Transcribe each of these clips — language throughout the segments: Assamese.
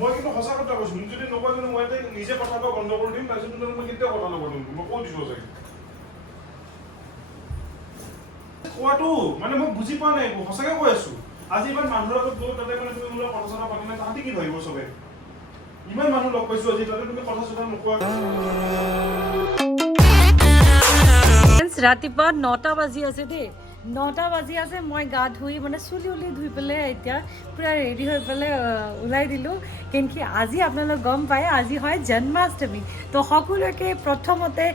মই কিন্তু সঁচা কথা কৈছো মোক যদি নকয় কিন্তু মই নিজে কথা কোৱা বন্ধ কৰি দিম তাৰপিছত কিন্তু মই কেতিয়াও কথা নকৰিম মই কৈ দিছো চাগে কোৱাটো মানে মই বুজি পোৱা নাই সঁচাকে কৈ আছো আজি ইমান মানুহৰ আগত গৈ তাতে মানে তুমি মোৰ কথা চথা পাতিলে তাহাঁতি কি ভাবিব চবে ইমান মানুহ লগ পাইছো আজি তাতে তুমি কথা চথা নোকোৱা ৰাতিপুৱা 9টা বাজি আছে দেই 9টা বাজি আছে মই গা ধুই মানে চুলি উলি ধুই পেলাই এতিয়া পুৰা ৰেডি হৈ পেলাই ওলাই দিলোঁ কিন্তু আজি আপোনালোক গম পায় আজি হয় জন্মাষ্টমী তো সকলোকে প্ৰথমতে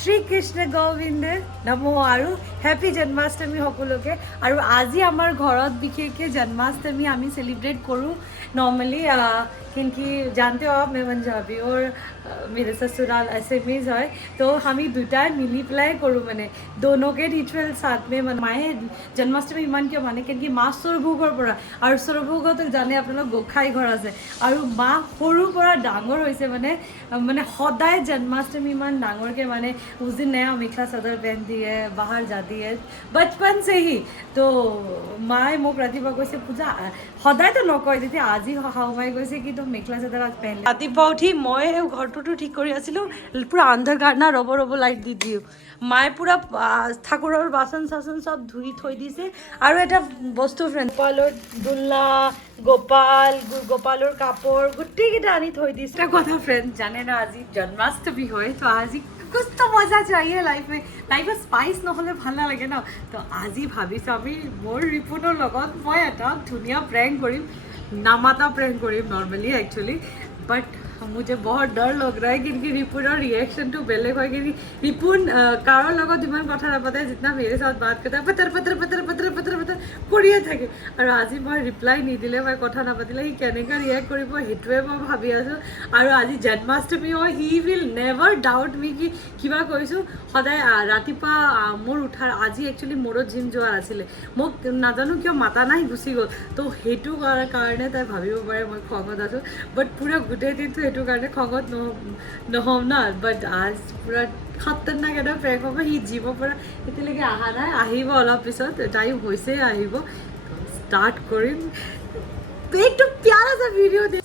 শ্ৰীকৃষ্ণ গোবিন্দ নমো আৰু হেপী জন্মাষ্টমী সকলোকে আৰু আজি আমাৰ ঘৰত বিশেষকৈ জন্মাষ্টমী আমি सेलिब्रेट करूँ नॉर्मली क्योंकि जानते हो आप मैं पंजाबी और मेरे ससुराल असमीज है तो हम ही दुटा मिली प्लाई करूँ मैंने दोनों के रिचुअल साथ में माए जन्माष्टमी इमान क्यों माने क्योंकि माँ सरभोगर পৰা আৰু सरभोगত জানে আপোনালোক গোসাঁই ঘৰ আছে আৰু মা সৰুৰ পৰা ডাঙৰ হৈছে মানে মানে সদায় जन्माष्टमी ইমান ডাঙৰকৈ মানে उस दिन नया मेखला चादर पहनती है बाहर जाती है बचपन से ही तो माए মোক ৰাতিপুৱা কৈছে পূজা সদায়তো নকয় তেতিয়া আজি শাহুমাই কৈছে কি তো মেখেলা চাদৰ আজ পেন ৰাতিপুৱা উঠি মই ঘৰটোতো ঠিক কৰি আছিলোঁ পুৰা আন্ধাৰ না ৰব লাইট দি দিওঁ মায়ে পুৰা ঠাকুৰৰ বাচন চাচন চব ধুই থৈ দিছে আৰু এটা বস্তু ফ্ৰেণ্ড গোপালৰ দুল্লা গোপালৰ কাপোৰ গোটেইকেইটা আনি থৈ দিছে এটা কথা ফ্ৰেণ্ড জানে না আজি জন্মাষ্টমী হয় তো আজি कुछ तो मजा चाहिए लाइफ में स्पाइस নহ'লে ভাল নালাগে ন তো আজি ভাবিছোঁ আমি মোৰ ৰিপুনৰ লগত মই এটা ধুনীয়া প্ৰেংক কৰিম নামাতা প্ৰেংক কৰিম নৰ্মেলি एक्चुअली बट मुझे बहुत डर लग रहा है क्योंकि रिपुनर रिएक्शन तो बेलेग है कि रिपुन कारों लगत इमान कथा नापाते जितना मेरे साथ बात करता है पतर पतर पतर पतर पतर पतर কৰিয়ে থাকে আৰু আজি মই ৰিপ্লাই নিদিলে মই কথা নাপাতিলে সি কেনেকৈ ৰিয়েক্ট কৰিব সেইটোৱে মই ভাবি আছোঁ আৰু আজি জন্মাষ্টমী হয় হি উইল নেভাৰ ডাউট মি কি কিবা কৰিছোঁ সদায় ৰাতিপুৱা মোৰ উঠাৰ আজি একচুৱেলি মোৰো জিম যোৱাৰ আছিলে মোক নাজানো কিয় মাতা নাই গুচি গ'ল তো সেইটো কাৰণে তাই ভাবিব পাৰে মই খঙত আছোঁ বাট পুৰা গোটেই দিনটো সেইটো কাৰণে খঙত নহ'ম না বাট আজ পুৰা খতৰনাক এটা প্ৰেংক হ'ব সি জিমৰ পৰা এতিয়ালৈকে অহা নাই আহিব অলপ পিছত টাইম হৈছে আহিব ষ্টাৰ্ট কৰিম একটু প্যাৰা सा ভিডিঅ' দে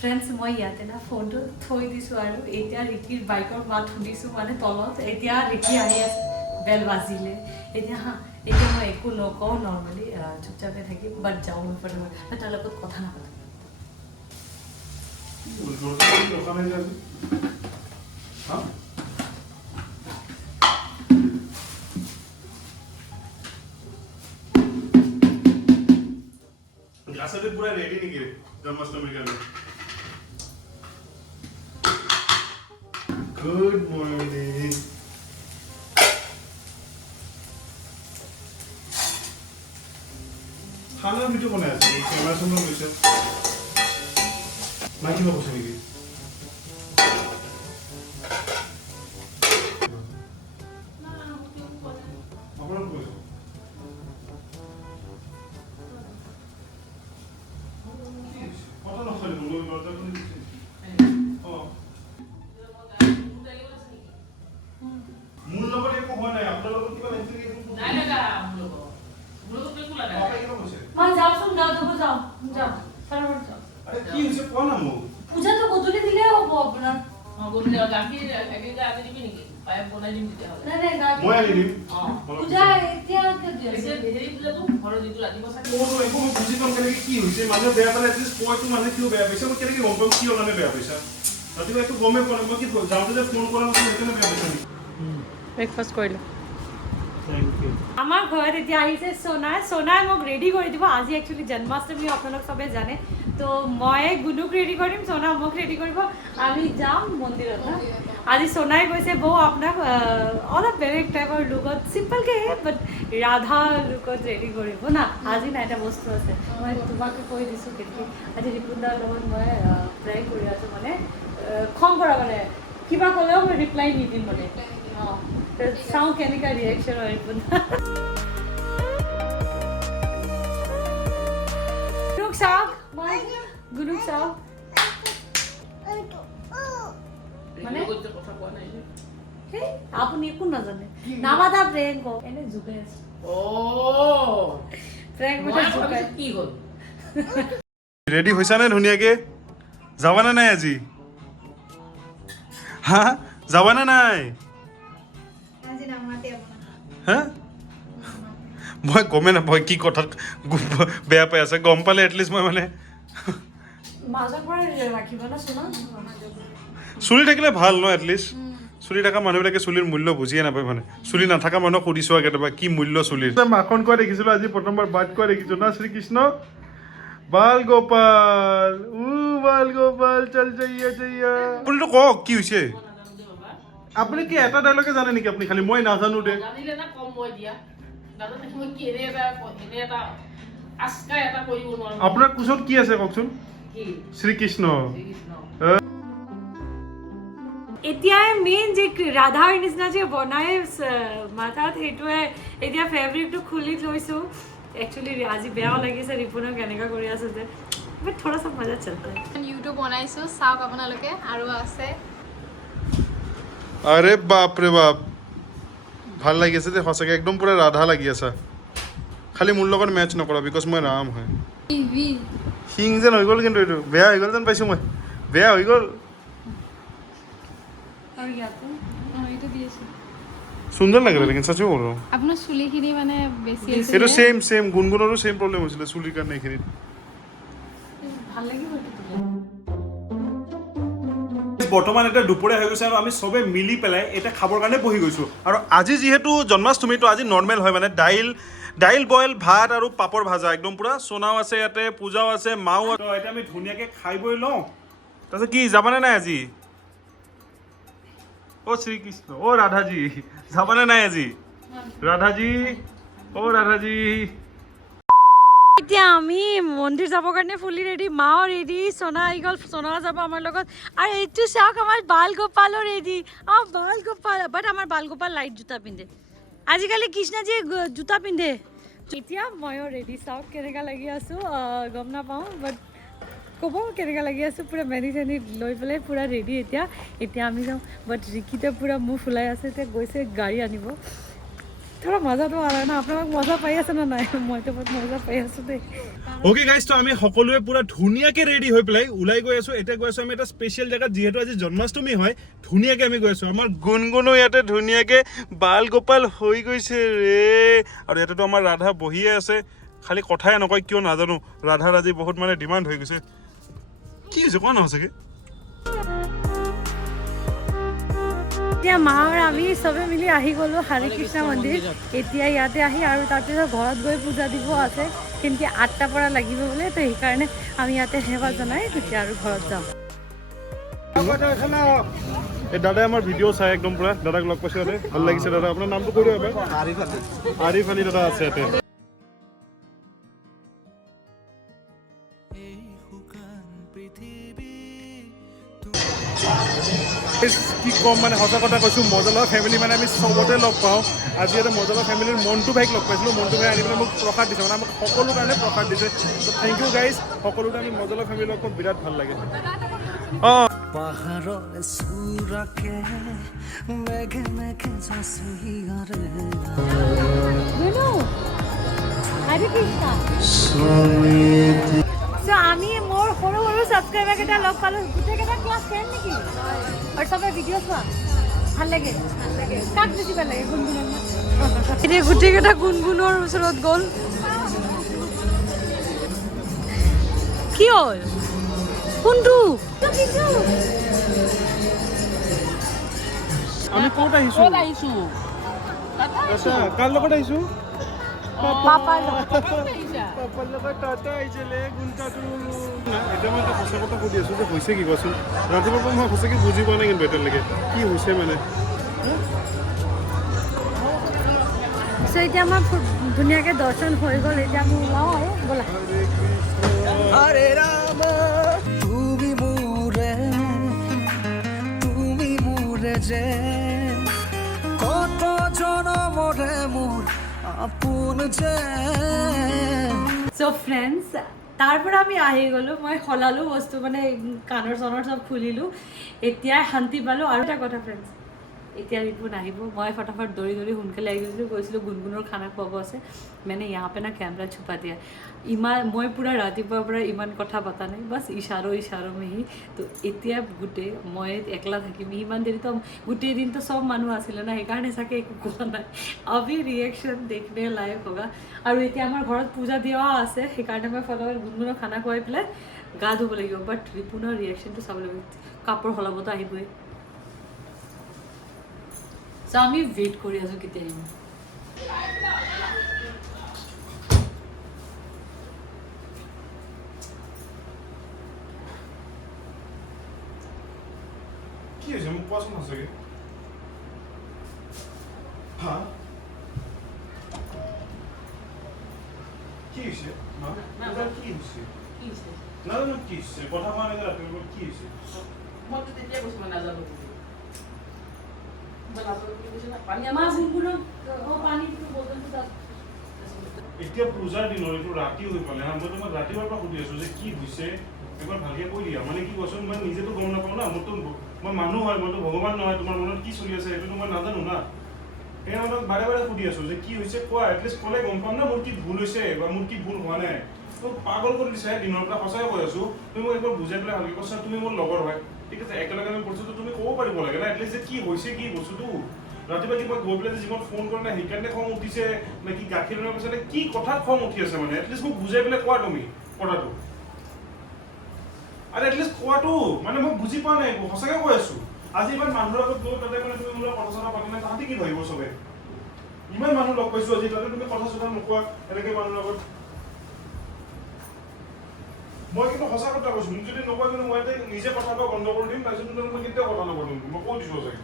ফ্ৰেণ্ডছ মই ইয়াতে না ফোনটো থৈ দিছোঁ আৰু এতিয়া ৰিকিৰ বাইকৰ মাত শুনিছোঁ মানে তলত এতিয়া ৰিকি আহি আছে বেল বাজিলে এতিয়া এতিয়া মই একো নকওঁ নৰ্মেলি চুপচাপে থাকিম বাট যাওঁ মই তাৰ লগত কথা নাপাতোঁ गासा पूरा रेडी नहीं किए जन्माष्टमी के लिए गुड मॉर्निंग खाना वीडियो बनाया था कैमरा सुन लो मुझे मैं क्यों पूछने की ব্ৰেকফাষ্ট কৰিলোঁ আমাৰ ঘৰত এতিয়া আহিছে সোনাই মোক ৰেডি কৰি দিব আজি একচুৱেলি জন্মাষ্টমী আপোনালোক চবে জানে তো মই গুনুক ৰেডি কৰিম সোনা মোক ৰেডি কৰিব আমি যাম মন্দিৰত আজি সোনাই কৈছে বৌ আপোনাক অলপ বেলেগ টাইপৰ লুকত চিম্পলকৈ বাট ৰাধা লুকত ৰেডি কৰিব না আজি না এটা বস্তু আছে মই তোমাকে কৈ দিছোঁ কিন্তু আজি ৰিপুনদাৰ লগত মই ট্ৰাই কৰি আছোঁ মানে খং কৰা মানে কিবা ক'লেও মই ৰিপ্লাই নিদিম মানে অঁ চাওঁ কেনেকুৱা ৰিয়েকশ্যন হয় ৰিপুনদা গুনুক চাওক মই গুনুক চাওক মানে আপুনি একো নাজানে নামাতা প্ৰেংক এনে জোকাই আছে প্ৰেংক কি হ'ল ৰেডি হৈছা নে ধুনীয়াকে যাবানে নাই আজি হা যাবানে নাই হা মই গমেই নাপাওঁ কি কথাত বেয়া পাই আছে গম পালে এটলিষ্ট মই মানে চুলি থাকিলে ভাল ন এটলিষ্ট চুলি থকা মানুহবিলাকে চুলিৰ মূল্য বুজিয়ে নাপায় মানে চুলি নাথাকা মানুহক সুধিছো কেতিয়াবা কি মূল্য চুলিৰ মাখন কোৱা দেখিছিলো আজি প্ৰথমবাৰ বাট কোৱা দেখিছো না শ্ৰীকৃষ্ণ বাল গোপাল বাল গোপাল চল যাইয়া যাইয়া আপুনিতো কওক কি হৈছে আপুনি কি এটা ডায়লগে জানে নেকি আপুনি খালি মই নাজানো দে আপোনাৰ কোচত কি আছে কওকচোন শ্ৰীকৃষ্ণ এতিয়া মেইন যে ৰাধাৰ নিচিনা যে বনাই মাথাত সেইটোৱে এতিয়া ফেব্ৰিকটো খুলি থৈছোঁ একচুৱেলি আজি বেয়াও লাগিছে ৰিপুনক কেনেকুৱা কৰি আছে যে বাট থোড়াসা মজা চলতা है ইউটিউব বনাইছোঁ চাওক আপোনালোকে আৰু আছে আৰে বাপ ৰে বাপ ভাল লাগি আছে যে সঁচাকৈ একদম পুৰা ৰাধা লাগি আছে খালি মোৰ লগত মেচ নকৰা বিকজ মই ৰাম হয় শিং যেন হৈ গ'ল কিন্তু এইটো বেয়া হৈ গ'ল যেন পাইছোঁ মই বেয়া হৈ গ'ল সুন্দৰ লাগিলে লেকিন সঁচি বলো আপোনাৰ চুলিখিনি মানে বেছি এইটো সেম গুণগুণৰো সেম প্ৰব্লেম হৈছিলে চুলিৰ কাৰণে এইখিনিত ভাল লাগিব বৰ্তমান এটা দুপৰীয়া হৈ গৈছে আৰু আমি চবে মিলি পেলাই এটা খাবৰ কাৰণে বহি গৈছোঁ আৰু আজি যিহেতু জন্মাষ্টমীটো আজি নৰ্মেল হয় মানে দাইল বইল ভাত আৰু পাপৰ ভাজা একদম পুৰা সোণাও আছে ইয়াতে পূজাও আছে মাও আছে এতিয়া আমি ধুনীয়াকৈ খাই বৈ লওঁ তাৰপিছত কি যাবানে নাই আজি অ' শ্ৰীকৃষ্ণ অ' ৰাধাজী যাবানে নাই আজি ৰাধাজী অ' ৰাধাজী এতিয়া আমি মন্দিৰ যাবৰ কাৰণে ফুলি ৰেডি মাও ৰেডি সোনা আহি গ'ল সোনা যাব আমাৰ লগত আৰু এইটো চাওক আমাৰ বাল গোপালো ৰেডি বাল গোপাল বাট আমাৰ বাল গোপাল লাইট জোতা পিন্ধে আজিকালি কৃষ্ণজীয়ে জোতা পিন্ধে এতিয়া ময়ো ৰেডি চাওক কেনেকুৱা লাগি আছোঁ গম নাপাওঁ বাট ক'ব কেনেকুৱা লাগি আছোঁ পূৰা মেনি চেনি লৈ পেলাই পূৰা ৰেডি এতিয়া আমি যাওঁ বাট ৰিকিতে পূৰা মোৰ ফুলাই আছে এতিয়া গৈছে গাড়ী আনিব থোড়া মজাটো আৰা না আপোনালোক মজা পাই আছে না নাই মইতো বহুত মজা পাই আছোঁ দেই অ'কে গাইজ তো আমি সকলোৱে পুৰা ধুনীয়াকৈ ৰেডি হৈ পেলাই ওলাই গৈ আছোঁ এতিয়া গৈ আছোঁ আমি এটা স্পেচিয়েল জেগাত যিহেতু আজি জন্মাষ্টমী হয় ধুনীয়াকৈ আমি গৈ আছোঁ আমাৰ গুণগুণো ইয়াতে ধুনীয়াকৈ বাল গোপাল হৈ গৈছে ৰে আৰু ইয়াতেতো আমাৰ ৰাধা বহিয়ে আছে খালি কথাই নকয় কিয় নাজানো ৰাধাৰ আজি বহুত মানে ডিমাণ্ড হৈ গৈছে কি হৈছে কোৱা নহয় চাগে এতিয়া মা আৰু আমি চবে মিলি আহি গ'লোঁ হৰে কৃষ্ণ মন্দিৰ এতিয়া ইয়াতে আহি আৰু তাৰপিছত ঘৰত গৈ পূজা দিব আছে কিন্তু 8টাৰ পৰা লাগিব বোলে তো সেইকাৰণে আমি ইয়াতে সেৱা জনাই তেতিয়া আৰু ঘৰত যাম এই দাদাই আমাৰ ভিডিঅ' চাই একদম পুৰা দাদাক লগ পাইছোঁ ইয়াতে ভাল লাগিছে দাদা আপোনাৰ নামটো কৈ দিয়ক এবাৰ আৰিফ আলি দাদা আছে ইয়াতে কি ক'ম মানে সঁচা কথা কৈছোঁ মজলা ফেমিলি মানে আমি চবতে লগ পাওঁ আজি এটা মজলা ফেমিলিৰ মণ্টু ভাইক লগ পাইছিলোঁ মণ্টু ভাই আনি পেলাই মোক প্ৰসাদ দিছে মানে আমাক সকলো কাৰণে প্ৰসাদ দিছে থেংক ইউ গাইজ সকলোতে আমি মজলা ফেমিলি লগ পাওঁ বিৰাট ভাল লাগে অঁ So আমি মোৰ সৰু সৰু সাবস্ক্ৰাইবাৰ কেইটা লগ পালোঁ গোটেইকেইটা ক্লাছ 10 নেকি আৰু চবে ভিডিঅ' চোৱা ভাল লাগে কাক বেছি ভাল লাগে গুণগুণৰ এতিয়া গোটেইকেইটা গুণগুণৰ ওচৰত গ'ল কি হ'ল কোনটো আমি ক'ত আহিছোঁ কাৰ লগত আহিছোঁ পাপাৰ পাপাৰ লগত টাটা আহিছিলে গুণকাটো এতিয়া মই এটা সঁচা কথা সুধি আছোঁ যে হৈছে কি কোৱাচোন ৰাতিপুৱাৰ পৰা মই সঁচাকৈ বুজি পোৱা নাই কিন্তু এতিয়ালৈকে কি হৈছে মানে এতিয়া আমাৰ ধুনীয়াকৈ দৰ্শন হৈ গ'ল এতিয়া আমি ওলাওঁ আৰু ব'লা হৰে ৰাম তুমি মোৰে যে কত জনমৰে মোৰ আপোন যে সো ফ্ৰেণ্ডছ তাৰ পৰা আমি আহি গ'লোঁ মই সলালোঁ বস্তু মানে কাণৰ চানৰ চব খুলিলোঁ এতিয়া শান্তি পালোঁ আৰু এটা কথা ফ্ৰেণ্ডছ এতিয়া ৰিপুন আহিব মই ফটাফট দৌৰি দৌৰি সোনকালে আহি গৈছিলোঁ কৈছিলোঁ গুণগুণৰ খানা খুৱাব আছে মানে ইয়াৰ পৰা না কেমেৰা ছুপা দিয়া ইমান মই পূৰা ৰাতিপুৱাৰ পৰা ইমান কথা পতা নাই বাছ ইশাৰো মেহি তো এতিয়া গোটেই মই একলা থাকিম ইমান দেৰিতো গোটেই দিনটো চব মানুহ আছিলে না সেইকাৰণে চাগে একো কোৱা নাই আবি ৰিয়েকশ্যন দেখনে লাইভ হ'বা আৰু এতিয়া আমাৰ ঘৰত পূজা দিয়া আছে সেইকাৰণে মই ফটাফট গুণগুণৰ খানা খুৱাই পেলাই গা ধুব লাগিব বাট ৰিপুনৰ ৰিয়েকশ্যনটো চাব লাগিব কাপোৰ সলাবতো আহিবই So আমি ওয়েট কৰি আছো কেতিয়া আহিব কি হৈছে মোক কোৱাচোন সঁচাকে হা কি হৈছে কি হৈছে নাজানো কি হৈছে কথা কোৱা নাই ৰাতিপুৱা কি হৈছে মইতো তেতিয়া কৈছো মই নাজানো এতিয়া পূজাৰ দিনৰ এইটো ৰাতি হৈ পালে হা মই তোমাক ৰাতিপুৱাৰ পৰা সুধি আছো যে কি হৈছে একবাৰ ভালকে কৈ দিয়া মানে কি কোৱাচোন মই নিজেতো গম নাপাওঁ না মোৰতো মই মানুহ হয় মইতো ভগৱান নহয় তোমাৰ মনত কি চলি আছে সেইটোতো মই নাজানো না সেইকাৰণে মই বাৰে বাৰে সুধি আছো যে কি হৈছে কোৱা এটলিষ্ট ক'লে গম পাম না মোৰ কি ভুল হৈছে বা মোৰ কি ভুল হোৱা নাই মোক পাগল কৰি দিছে দিনৰ পৰা সঁচাই কৈ আছো তুমি মোক একবাৰ বুজাই পেলাই ভালকে কৈছা তুমি মোৰ লগৰ হয় ঠিক আছে একেলগে আমি বস্তুটো তুমি ক'ব পাৰিব লাগে না এটলিষ্ট যে কি হৈছে কি বস্তুটো ৰাতিপুৱা কিবা গৈ পেলাই যিমান ফোন কৰে না সেইকাৰণে খং উঠিছে নে কি গাখীৰ লোৱাৰ পিছতে কি কথাত খং উঠি আছে মানে এটলিষ্ট মোক বুজাই পেলাই কোৱা তুমি কথাটো আৰু এটলিষ্ট কোৱাটো মানে মই বুজি পোৱা নাই সঁচাকে কৈ আছো আজি ইমান মানুহৰ আগত গৈ তাতে মানে তুমি মোৰ কথা চথা পাতি নাই তাহাঁতি কি ভাবিব চবে ইমান মানুহ লগ পাইছো আজি তাতে তুমি কথা চথা নোকোৱা এনেকে মানুহৰ আগত মই কিন্তু সঁচা কথা কৈছো মোক যদি নকয় কিন্তু মই নিজে কথা কোৱা বন্ধ কৰি দিম তাৰপিছত মই কেতিয়াও কথা নকৰিম মই কৈ দিছো চাগে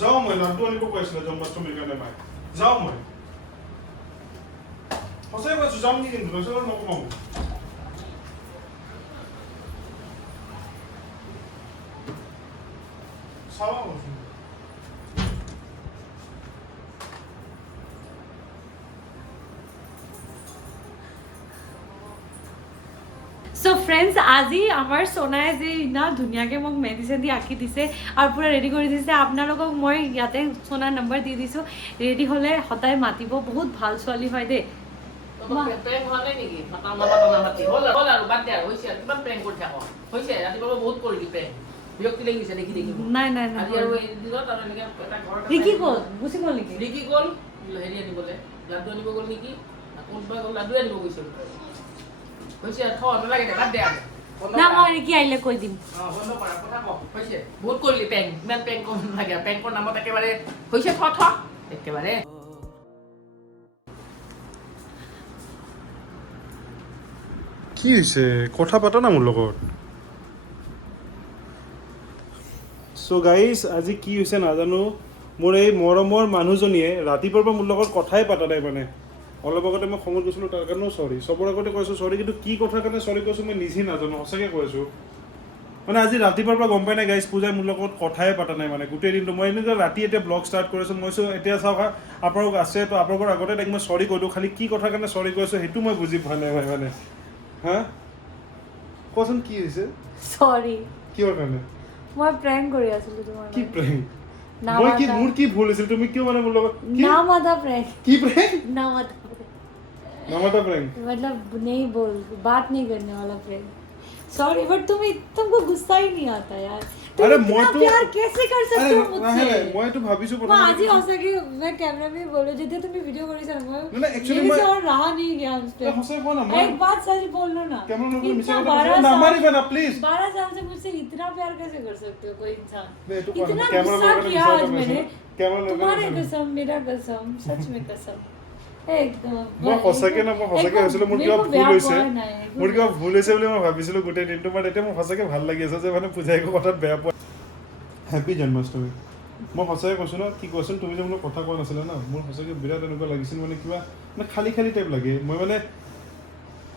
যাওঁ মই লাড্ডু আনিব কৈছিলে জন্মাষ্টমীৰ কাৰণে মায়ে যাওঁ মই সঁচাই কৈছো যাম নেকি কিন্তু তাৰপিছত নকমাও চাওঁ সো ফ্ৰেণ্ডছ আজি আমাৰ সোনাই যে ইমান ধুনীয়াকৈ মোক মেডিচিন দি আঁকি দিছে আৰু পূৰা ৰেডি কৰি দিছে আপোনালোকক মই ইয়াতে সোনাৰ নম্বৰ দি দিছোঁ ৰেডি হ'লে সদায় মাতিব বহুত ভাল ছোৱালী হয় দেই প্ৰেংক হোৱা নাই নেকি হ'ল আৰু বাদ দে আৰু হৈছে আৰু কিমান প্ৰেংক কৰি থাক হৈছে ৰাতিপুৱা বহুত কৰিলি প্ৰেংক বিৰক্তি লাগি গৈছে দেখি দেখি নাই নাই নাই আজি আৰু এই দিনত আৰু এনেকৈ এটা ঘৰত ৰিকি গ'ল গুচি গ'ল নেকি ৰিকি গ'ল হেৰি আনিবলৈ লাড্ডু আনিব গ'ল নেকি কোনোবা গ'ল লাড্ডু আনিব গৈছে হৈছে নালাগে দে বাদ দে আৰু না মই ৰিকি আহিলে কৈ দিম বন্ধ কৰা কথা কওক হৈছে বহুত কৰিলি প্ৰেংক ইমান প্ৰেংক কৰিব নালাগে প্ৰেংকৰ নামত একেবাৰে হৈছে একেবাৰে কি হৈছে কথা পাতা না মোৰ লগত চ' গাইজ আজি কি হৈছে নাজানো মোৰ এই মৰমৰ মানুহজনীয়ে ৰাতিপুৱাৰ পৰা মোৰ লগত কথাই পাতা নাই মানে অলপ আগতে মই খঙত গৈছিলোঁ তাৰ কাৰণেও চৰি চবৰ আগতে কৈছোঁ চৰি কিন্তু কি কথাৰ কাৰণে চৰি কৈছোঁ মই নিজে নাজানো সঁচাকৈ কৈছোঁ মানে আজি ৰাতিপুৱাৰ পৰা গম পাই নাই গাইজ পূজাই মোৰ লগত কথাই পাতা নাই মানে গোটেই দিনটো মই এনেকৈ ৰাতি এতিয়া ব্লগ ষ্টাৰ্ট কৰিছোঁ মই এতিয়া চাওক আপোনালোক আছে তো আপোনালোকৰ আগতে তাইক মই চৰি কৈ দিওঁ খালি কি কথাৰ কাৰণে চৰি কৈছোঁ সেইটো মই বুজি পোৱা নাই মানে হা কোৱাচোন কি হৈছে সৰি কিহৰ কাৰণে মই প্ৰেংক কৰি আছিলোঁ তোমাৰ কি প্ৰেংক না মই কি মাতা। মোৰ কি ভুল হৈছিল তুমি কিয় মানে মোৰ লগত ना माता प्रैंक কি প্ৰেংক ना माता নামাটা প্ৰেংক मतलब नहीं बोल बात नहीं करने वाला प्रैंक सॉरी बट तुमको गुस्सा ही नहीं आता यार तुम अरे इतना मैं तो- प्यार कैसे कर सकते हो मुझसे মই তো ভাবিছো मैं आज ही हो सके मैं कैमरा में बोलो जितने तुम वीडियो करी सर मैं ना, actually मेरे से मैं- और रहा नहीं गया उस पे সঁচাই কোৱা না एक बात सच बोल लो ना कैमरा में कोई मिसा इतना करता 12 ना साल मारिबा ना प्लीज 12 साल से मुझसे इतना प्यार कैसे कर सकते हो कोई इंसान नहीं, तो कौन- इतना कैमरा गुस्सा में किया मिसा आज करना मैंने कैमरा में तुम्हारे मिसा- कसम मेरा कसम सच में कसम एकदम মই সঁচাকে না মই সঁচাকে হৈছিলোঁ মোৰ কিবা ভুল হৈছে মোৰ কিবা ভুল হৈছে বুলি মই ভাবিছিলোঁ গোটেই দিনটো বাট এতিয়া মোৰ সঁচাকে ভাল লাগি আছে যে মানে পূজাই একো কথাত বেয়া পোৱা হেপী জন্মাষ্টমী মই সঁচাকৈ কৈছোঁ ন কি কোৱাচোন তুমি যে মোৰ কথা কোৱা নাছিলা ন মোৰ সঁচাকৈ বিৰাট এনেকুৱা লাগিছিল মানে কিবা মানে খালী খালী টাইপ লাগে মই মানে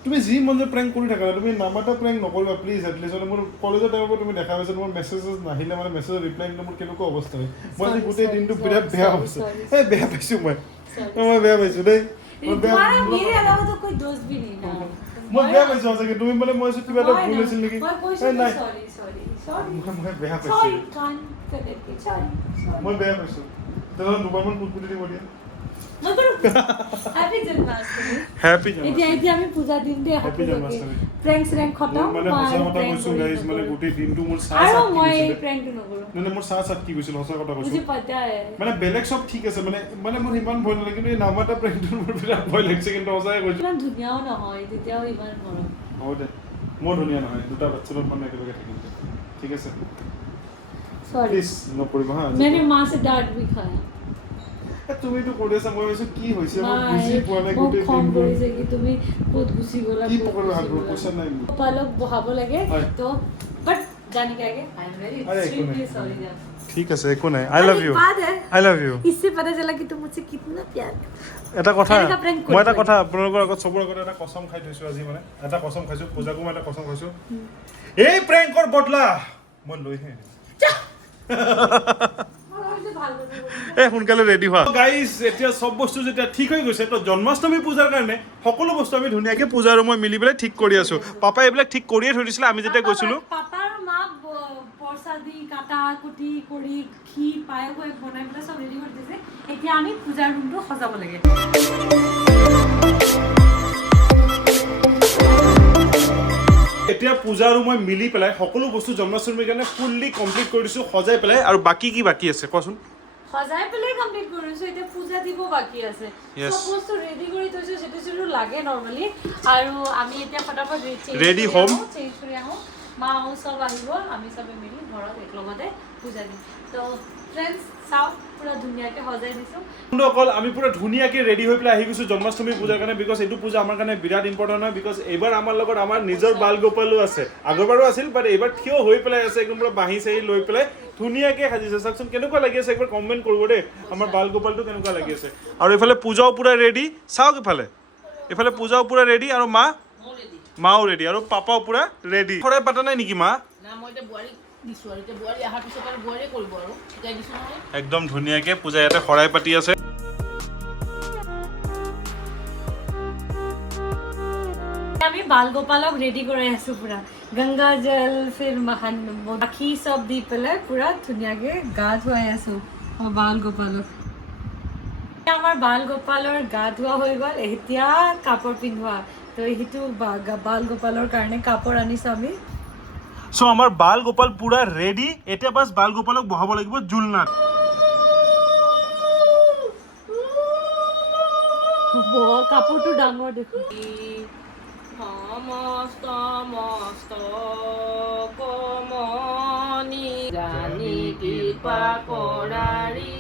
তুমি যি মন যে প্ৰেংক কৰি থাকা না তুমি নামাটা প্ৰেংক নকৰিবা প্লিজ এটলিষ্ট মানে মোৰ কলেজৰ টাইমৰ পৰা তুমি দেখা পাইছা তোমাৰ মেছেজেছ নাহিলে মানে মেছেজৰ ৰিপ্লাই মোৰ কেনেকুৱা অৱস্থা হয় মই আজি গোটেই দিনটো বিৰাট বেয়া হৈছে এই বেয়া পাইছোঁ মই বেয়া পাইছোঁ দেই तुम्हारा मेरे अलावा तो कोई दोस्त भी नहीं ना মই বেয়া পাইছো সঁচাকে তুমি মানে মই কিবা এটা ভুল হৈছিল নেকি নাই মই বেয়া পাইছো মই বেয়া পাইছো তেনেহ'লে দুবাৰমান কুটকুটি দিব দিয়া হ্যাপি জন্মাষ্টমী হ্যাপি এতিয়া আমি পূজা দিম দে হ্যাপি জন্মাষ্টমী প্র্যাঙ্কস খতম মানে সঁচা কথা কৈছো গাইজ মানে গোটেই দিনটো মোৰ চাহ আৰু চাহ মই কি প্ৰ্যাঙ্ক নকৰো মানে মোৰ চাহ চাহ কি গৈছিল সঁচা কথা কৈছো বুজি পাতা মানে বেলেগ চব ঠিক আছে মানে মানে মোৰ ইমান ভয় নালাগে কিন্তু এই নামাটা প্ৰেগনেণ্ট মোৰ বিৰাট ভয় লাগিছে কিন্তু সঁচাই কৈছো ইমান ধুনীয়াও নহয় তেতিয়াও ইমান মৰম হ'ব দে মোৰ ধুনীয়া নহয় দুটা বাচ্চাৰ মানে একেলগে থাকিম ঠিক আছে সৰি প্লিজ নকৰিবা হা मैंने माँ से डांट भी खाया তুমিতো কৰি আছা মই ভাবিছো কি হৈছে মই মায়ে বুজি পোৱা নাই মোক গোটেই খং দিনটো কৰিছে কি তুমি ক'ত গুচি গ'লা কি ক'ত পকৰিবা গুচি হাতবোৰ গ'লা। পইচা নাই মোৰ। पालक बहाब लगे হয়। तो बट जाने के आगे आई एम वेरी अरे, एक एक्सट्रीमली मिनट। सॉरी जान ঠিক আছে একো নাই আই লাভ ইউ बात है আই লাভ ইউ इससे पता चला कि तुम मुझसे कितना प्यार करते এটা কথা এনেকা prank কৰিব মই এটা লাগে। কথা আপোনালোকৰ আগত চবৰ আগত এটা কসম খাই থৈছো আজি মানে এটা কসম খাইছো পূজাকো মই এটা কসম খাইছো এই প্ৰেংকৰ বদলা মই লৈহে এই সোনকালে ৰেডি হোৱা গাইজ এতিয়া চব বস্তু যেতিয়া ঠিক হৈ গৈছে তো জন্মাষ্টমী পূজাৰ কাৰণে সকলো বস্তু আমি ধুনীয়াকৈ পূজা আৰু মই মিলি পেলাই ঠিক কৰি আছো পাপাই এইবিলাক ঠিক কৰিয়ে থৈ দিছিলে আমি যেতিয়া গৈছিলো পাপা আৰু মা প্ৰসাদী কাটা কুটি কৰি ঘি পায়স বনাই পেলাই চব ৰেডি কৰি দিছে এতিয়া আমি পূজাৰ ৰুমটো সজাব লাগে এতিয়া পূজা আৰু মই মিলি পেলাই সকলো বস্তু জন্মাষ্টমীৰ কাৰণে ফুল্লি কমপ্লিট কৰি দিছো সজাই পেলাই আৰু বাকী কি বাকী আছে কোৱাচোন সজাই পেলাই কমপ্লিট কৰিছো এতিয়া পূজা দিব বাকী আছে Yes. সব বস্তু ৰেডি কৰি থৈছো যেটো লাগে নৰমালি আৰু আমি এতিয়া ফটাফট Ready হম। চেঞ্জ কৰি আহো মা সব আহিব আমি সবে মিলি ঘৰত একলগতে পূজা দিম তো ফ্ৰেণ্ডছ চাও পুৰা ধুনীয়াকৈ সজাই দিছো অকল আমি পুৰা ধুনীয়াকৈ ৰেডি হৈ পেলাই আহি গৈছো জন্মাষ্টমী পূজাৰ কাৰণে বিকজ এইটো পূজা আমাৰ কাৰণে বিৰাট ইম্পৰ্টেণ্ট হয় বিকজ এইবাৰ আমাৰ লগত আমাৰ নিজৰ বাল গোপালো আছে আগৰবাৰো আছিল বাট এইবাৰ থিয় হৈ পেলাই আছে একদম পুৰা বাঁহী চাহি লৈ পেলাই ধুনীয়াকৈ সাজিছে চাওকচোন কেনেকুৱা লাগি আছে একবাৰ কমেণ্ট কৰিব দেই আমাৰ বাল গোপালটো কেনেকুৱা লাগি আছে আৰু এইফালে পূজাও পুৰা ৰেডি চাওক এইফালে পূজাও পুৰা ৰেডি আৰু মাও ৰেডি আৰু পাপাও পুৰা ৰেডি শৰাই পাতা নাই নেকি মা না মই এতিয়া বোৱাৰীক দিছো আৰু এতিয়া বোৱাৰী অহাৰ পিছত আৰু বোৱাৰীয়ে কৰিব আৰু শিকাই দিছো নহয় একদম ধুনীয়াকৈ পূজা ইয়াতে শৰাই পাতি আছে আমি বাল গোপালক ৰেডি কৰি আছো পুৰা গংগা জল ফিৰ মাখি সব দি পেলাই পুৰা ধুনীয়াকৈ গা ধুৱাই আছো বাল গোপালক আমাৰ বাল গোপালৰ গা ধোৱা হৈ গ'ল এতিয়া কাপোৰ পিন্ধোৱা তো সেইটো বাল গোপালৰ কাৰণে কাপোৰ আনিছো আমি সো আমাৰ বাল গোপাল পুৰা ৰেডি এতিয়া বাছ বাল গোপালক বহাব লাগিব জুলনাত কাপোৰটো ডাঙৰ দেখো সমস্ত মস্ত কমনি জানি কৃপা কৰাৰি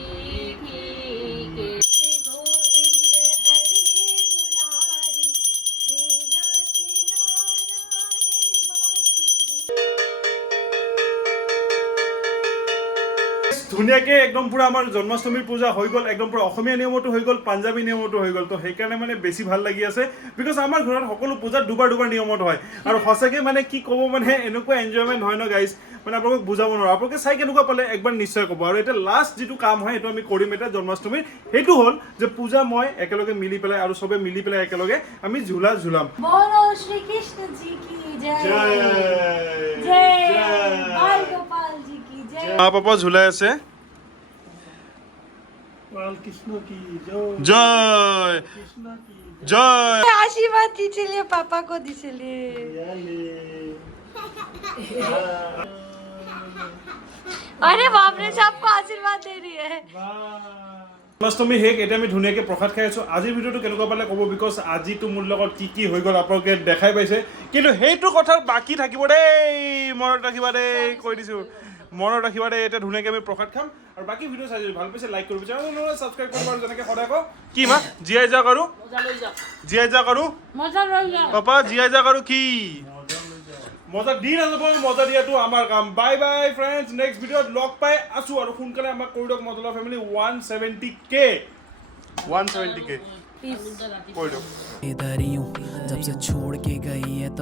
ধুনীয়াকৈ একদম পুৰা আমাৰ জন্মাষ্টমীৰ পূজা হৈ গ'ল একদম পুৰা অসমীয়া নিয়মতো হৈ গ'ল পাঞ্জাবী নিয়মতো হৈ গ'ল তো সেইকাৰণে মানে বেছি ভাল লাগি আছে বিকজ আমাৰ ঘৰত সকলো পূজাত দুবাৰ নিয়মত হয় আৰু সঁচাকৈ মানে কি ক'ব মানে এনেকুৱা এনজয়মেণ্ট হয় ন গাইজ মানে আপোনালোকক বুজাব নোৱাৰো আপোনালোকে চাই কেনেকুৱা পালে একবাৰ নিশ্চয় ক'ব আৰু এতিয়া লাষ্ট যিটো কাম হয় সেইটো আমি কৰিম এতিয়া জন্মাষ্টমীৰ সেইটো হ'ল যে পূজা মই একেলগে মিলি পেলাই আৰু চবে মিলি পেলাই একেলগে আমি ঝুলা ঝুলাম बोलो श्री कृष्ण जी की जय जय बाल गोपाल जी की जय মা পাপা ঝুলাই আছে জয় জয় आशीर्वाद दीजिए पापा को दीजिए अरे बाप रे सबको आशीर्वाद दे रही है জন্মাষ্টমী শেষ এতিয়া আমি ধুনীয়াকৈ প্ৰসাদ খাই আছোঁ আজিৰ ভিডিঅ'টো কেনেকুৱা পালে ক'ব বিকজ আজিতো মোৰ লগত কি হৈ গ'ল আপোনালোকে দেখাই পাইছে কিন্তু সেইটো কথা বাকী থাকিব দেই মনত ৰাখিবা দেই কৈ দিছোঁ মনত ৰাখিবা দেই এতিয়া ধুনীয়াকৈ আমি প্ৰসাদ খাম আৰু বাকী ভিডিঅ' চাই যদি ভাল পাইছে লাইক কৰিব চেনেলটো ছাবস্ক্ৰাইব কৰিব আৰু যেনেকৈ সদায় কওঁ কি মা জীয়াই যাওক আৰু মজা লৈ যাওক জীয়াই যাওক আৰু मजा लो यार পাপা জীয়াই যাওক আৰু কি মজা দি নাযাব মজা দিয়াটো আমাৰ কাম বাই বাই ফ্ৰেণ্ডছ নেক্সট ভিডিঅ'ত লগ পাই আছোঁ আৰু সোনকালে আমাক কৰি দিয়ক মজলা ফেমিলি 170K 170K কৰি দিয়ক इधर ही हूँ जब से छोड़ के गई है